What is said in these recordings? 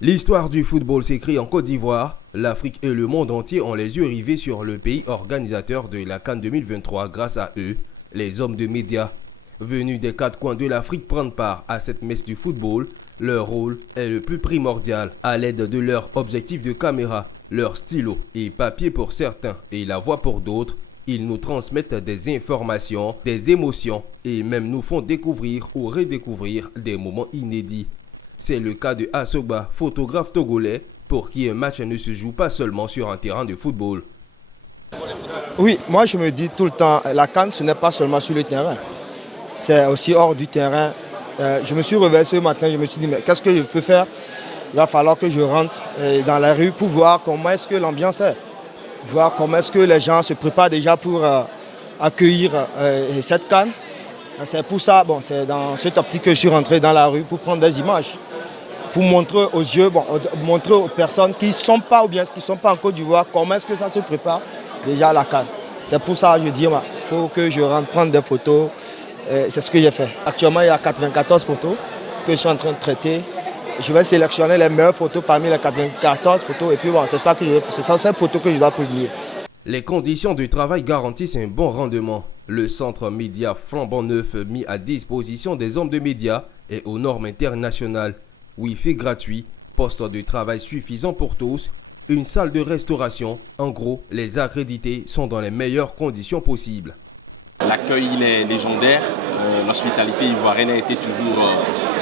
L'histoire du football s'écrit en Côte d'Ivoire. L'Afrique et le monde entier ont les yeux rivés sur le pays organisateur de la CAN 2023 grâce à eux, les hommes de médias. Venus des quatre coins de l'Afrique prendre part à cette messe du football, leur rôle est le plus primordial. À l'aide de leur objectif de caméra, leur stylo et papier pour certains et la voix pour d'autres, ils nous transmettent des informations, des émotions et même nous font découvrir ou redécouvrir des moments inédits. C'est le cas de Asogba, photographe togolais, pour qui un match ne se joue pas seulement sur un terrain de football. Oui, moi je me dis tout le temps, la CAN ce n'est pas seulement sur le terrain, c'est aussi hors du terrain. Je me suis réveillé ce matin, je me suis dit mais qu'est-ce que je peux faire? Il va falloir que je rentre dans la rue pour voir comment est-ce que l'ambiance est, voir comment est-ce que les gens se préparent déjà pour accueillir cette CAN. C'est pour ça, c'est dans cette optique que je suis rentré dans la rue pour prendre des images, pour montrer aux yeux, montrer aux personnes qui ne sont pas ou bien qui ne sont pas en Côte d'Ivoire comment est-ce que ça se prépare déjà à la CAN. C'est pour ça que je dis, il faut que je rentre prendre des photos. C'est ce que j'ai fait. Actuellement, il y a 94 photos que je suis en train de traiter. Je vais sélectionner les meilleures photos parmi les 94 photos et puis c'est ces photos que je dois publier. Les conditions de travail garantissent un bon rendement. Le centre média flambant neuf mis à disposition des hommes de médias est aux normes internationales. Wi-Fi gratuit, poste de travail suffisant pour tous, une salle de restauration. En gros, les accrédités sont dans les meilleures conditions possibles. L'accueil il est légendaire, l'hospitalité ivoirienne a été toujours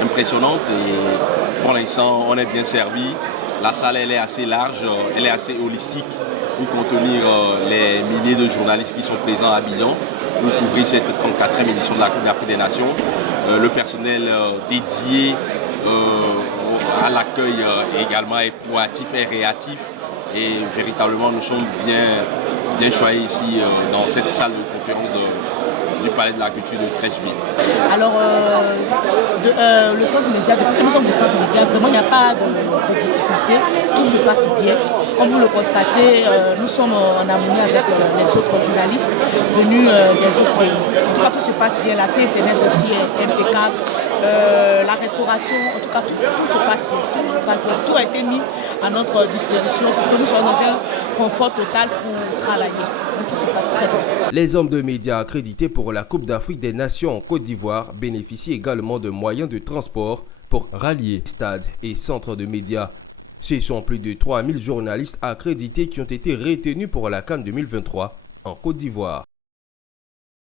impressionnante et pour l'instant on est bien servi. La salle elle est assez large, elle est assez holistique pour contenir les milliers de journalistes qui sont présents à Abidjan pour couvrir cette 34e édition de la Coupe d'Afrique des Nations. Le personnel dédié à l'accueil également est proactif et réactif et véritablement nous sommes bien choyés ici dans cette salle de conférence du Palais de la Culture de Treichville. Alors, le centre média, depuis que nous sommes au centre média, vraiment il n'y a pas de difficulté, tout se passe bien. Comme vous le constatez, nous sommes en harmonie avec les autres journalistes venus des autres pays. En tout cas, tout se passe bien, la site internet aussi est impeccable. La restauration, en tout cas, tout se passe bien. Tout a été mis à notre disposition pour que nous soyons dans un confort total pour travailler. Donc, tout se passe très bien. Les hommes de médias accrédités pour la Coupe d'Afrique des Nations en Côte d'Ivoire bénéficient également de moyens de transport pour rallier stades et centres de médias. Ce sont plus de 3000 journalistes accrédités qui ont été retenus pour la CAN 2023 en Côte d'Ivoire.